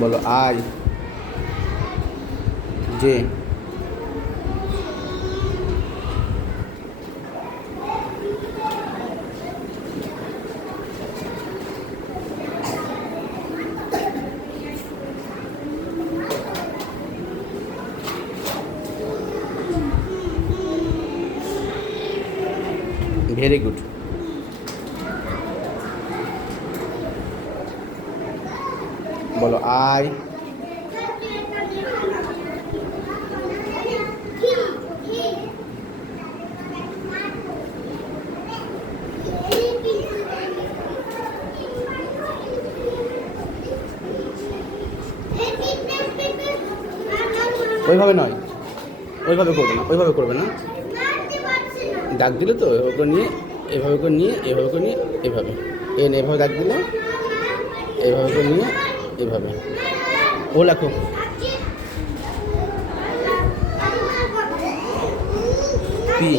বলো I J very good. বলো I ওইভাবে নয়, ওইভাবে করবে না, ওইভাবে করবে না। দাগ দিলে তো এভাবে করে নিয়ে, এভাবে করে নিয়ে, এভাবে করে নিয়ে, এভাবে এভাবে দাগ দিলে, এভাবে করে নিয়ে, এভাবে ও লেখো। পি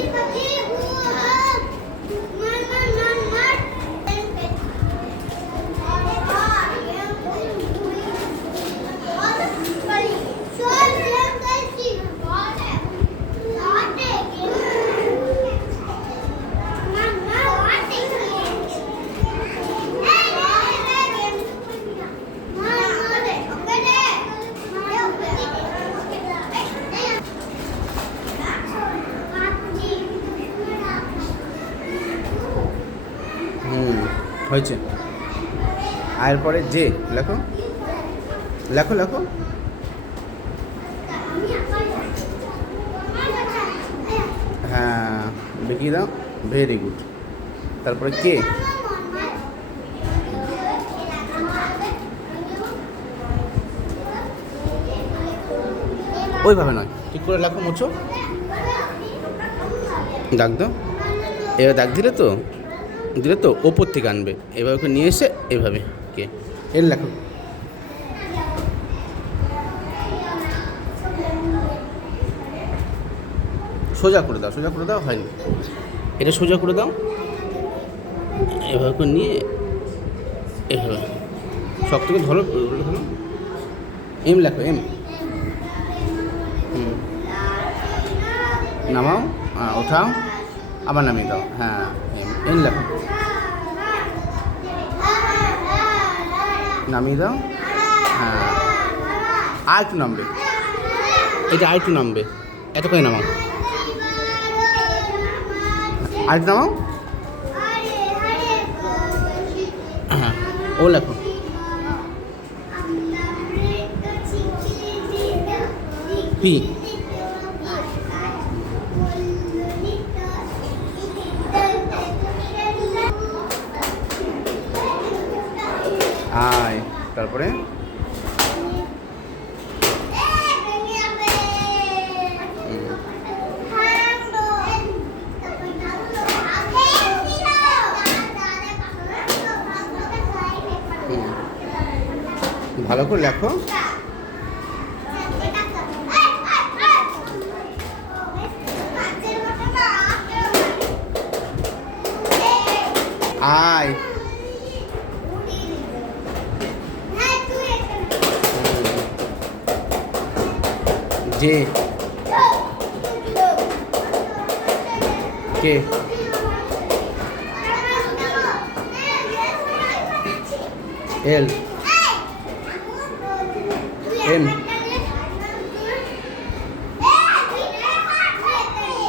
হয়েছে। আয়ের পরে যে লেখো, লেখো লেখো। হ্যাঁ দেখিয়ে দাও, ভেরি গুড। তারপরে কে, ওইভাবে নয়, ঠিক করে লেখো, মুছো, দাগ দাও। এবার দাগ দিলে তো ওপর থেকে আনবে, এভাবে করে নিয়ে এসে এভাবে কে এর লেখো। সোজা করে দাও, সোজা করে দাও, হয়নি, এটা সোজা করে দাও, এভাবে করে নিয়ে এভাবে শক্ত করে ধরো, ধরো, এম লেখো, এম। নামাও, ওঠাও, আবার নামিয়ে দাও, হ্যাঁ এম, এন লেখো, নামিয়ে দাও, হ্যাঁ আর একটু নামবে, এটা আর একটু নামবে, এত করে নামাও, আর একটু নামাও, হ্যাঁ ও লেখো, পি আয়, তারপরে ভালো করে লেখো। আয় যে কে এল এম,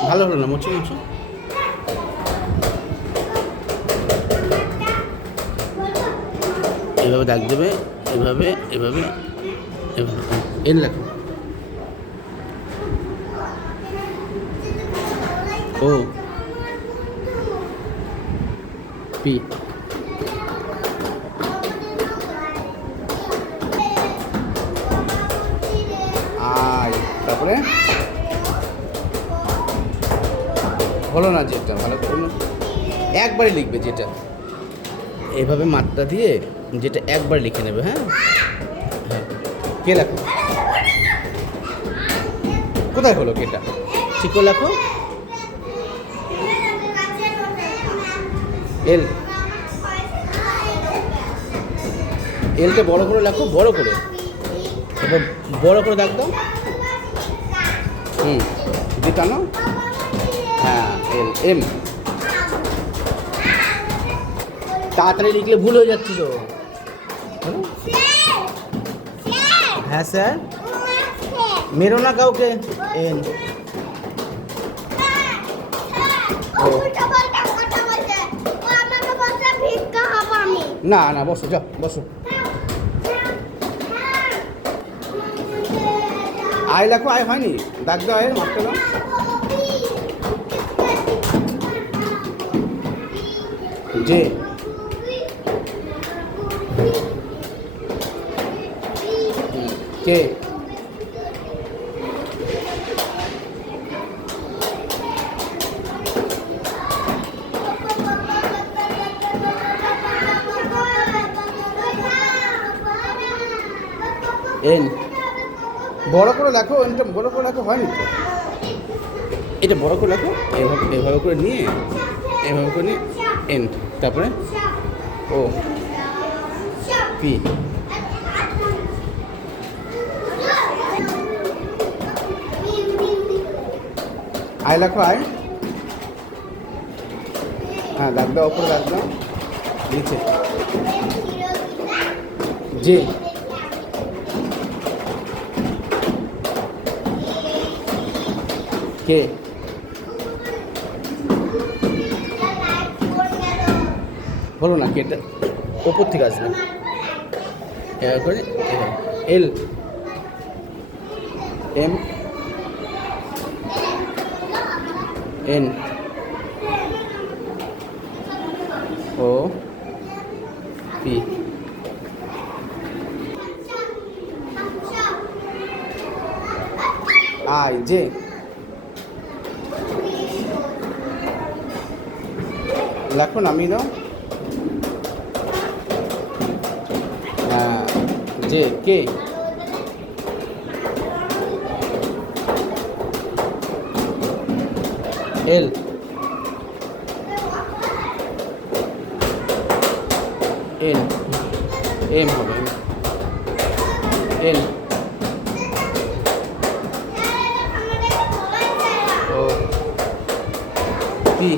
ভালো হলো না, মুছো মুছো, এভাবে দাগ দেবে, এভাবে এভাবে এভাবে, এন লেখো, ও পি আই, তারপরে হলো না যেটা, ভালো করে একবারই লিখবে যেটা, এভাবে মাত্রা দিয়ে যেটা একবার লিখে নেবে। হ্যাঁ হ্যাঁ কে লেখো, কোথায় হলো কেটা, ঠিক করে লেখো, এল, এলটা বড় করে লেখো, বড় করে এবার বড় করে দাগ দাও। জি টানো। হ্যাঁ এল এম। তাড়াতাড়ি লিখলে ভুল হয়ে যাচ্ছিল। হ্যাঁ স্যার, মেরো না কাউকে। এন ও না না, বসো যাও বসো। আয় লেখো, আয় হয়নি, দাগ দাও, আয়ের মাপটা নাও। যে কে এন বড় করে লেখো, এনটা বড় করে লেখো, হয়নি তো। এটা বড় করে লেখো, এভাবে এভাবে করে নিয়ে এভাবে করে নিয়ে এন, তারপরে ও পি। আয় লেখো, আয়। হ্যাঁ দাগ দাও, ওপরে দাগ দাও, নিচে যে কে বলো না, কেটা ওপর থেকে আসবে, এভাবে করে L M N O P. I যে লেখো, নামিয়ে দাও। হ্যাঁ যে কে এল এন এম হবে এন ও পি।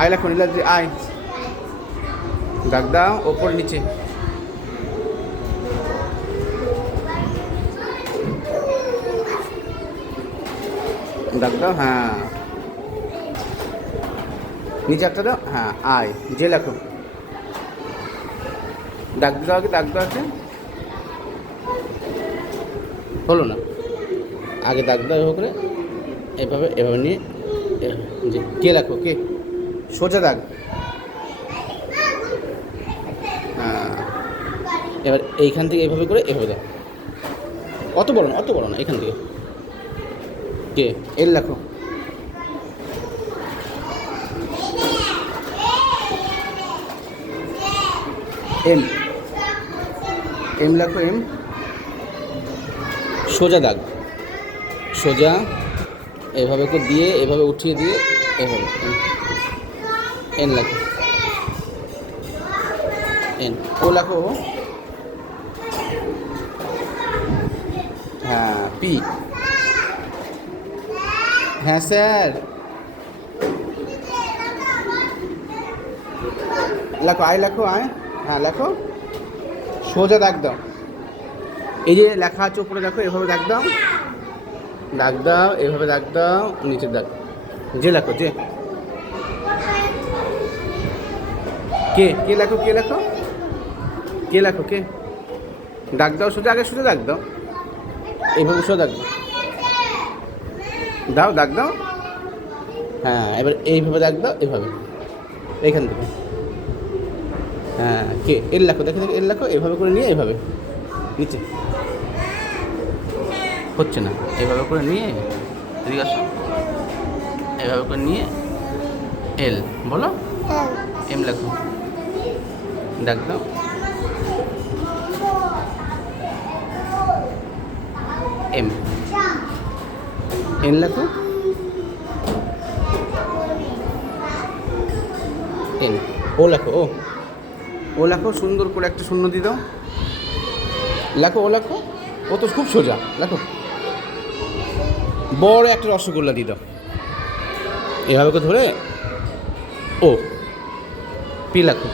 আয় লেখো, নীলাদ্রি আয়, দাগ দাও, ওপর নিচে দাগ দাও। হ্যাঁ নিচে একটা দাও। হ্যাঁ আয় যে লেখো, দাগ দাও, আগে দাগ দাও আছে, হলো না, আগে দাগ দাও এভাবে করে, এভাবে এভাবে নিয়ে যে কে লেখো, কে সোজা দাগ। হ্যাঁ এবার এইখান থেকে এভাবে করে এভাবে দাও, অত বড় না, অত বড় না, এখান থেকে কে এল লেখো, এম এম লেখো, এম সোজা দাগ, সোজা এভাবে করে দিয়ে এভাবে উঠিয়ে দিয়ে এভাবে এন লেখো, এন ও লেখো। হ্যাঁ পি। হ্যাঁ স্যার, লেখো, আয় লেখো, আয়। হ্যাঁ লেখো, সোজা দাগ দাও, এই যে লেখা আছে উপরে দেখো, এভাবে দাগ দাও, দাগ দাও, এভাবে দাগ দাও, নিচে দাগ যে লেখো, যে কে কে লেখো, কে লেখো, কে লেখো, কে দাগ দাও সোজা, আগে সোজা দাগ দাও, এইভাবে সোজা দাগ দাও, দাগ দাও। হ্যাঁ এবার এইভাবে দাগ দাও, এভাবে এইখান থেকে। হ্যাঁ কে এল লেখো, দেখে দেখে এল লেখো, এভাবে করে নিয়ে এভাবে নিচে, হচ্ছে না, এভাবে করে নিয়ে এদিকে আসো, এভাবে করে নিয়ে এল বলো, এম লেখো, দাগ দাও, এম এন লেখো, এন ও লেখো, ও ও লেখো, সুন্দর করে একটা শূন্য দিয়ে দাও। লেখো, ও লেখো, ও তো খুব সোজা। লেখো, বড় একটা রসগোল্লা দিয়ে দাও। এভাবে করে ধরে ও পি লেখো।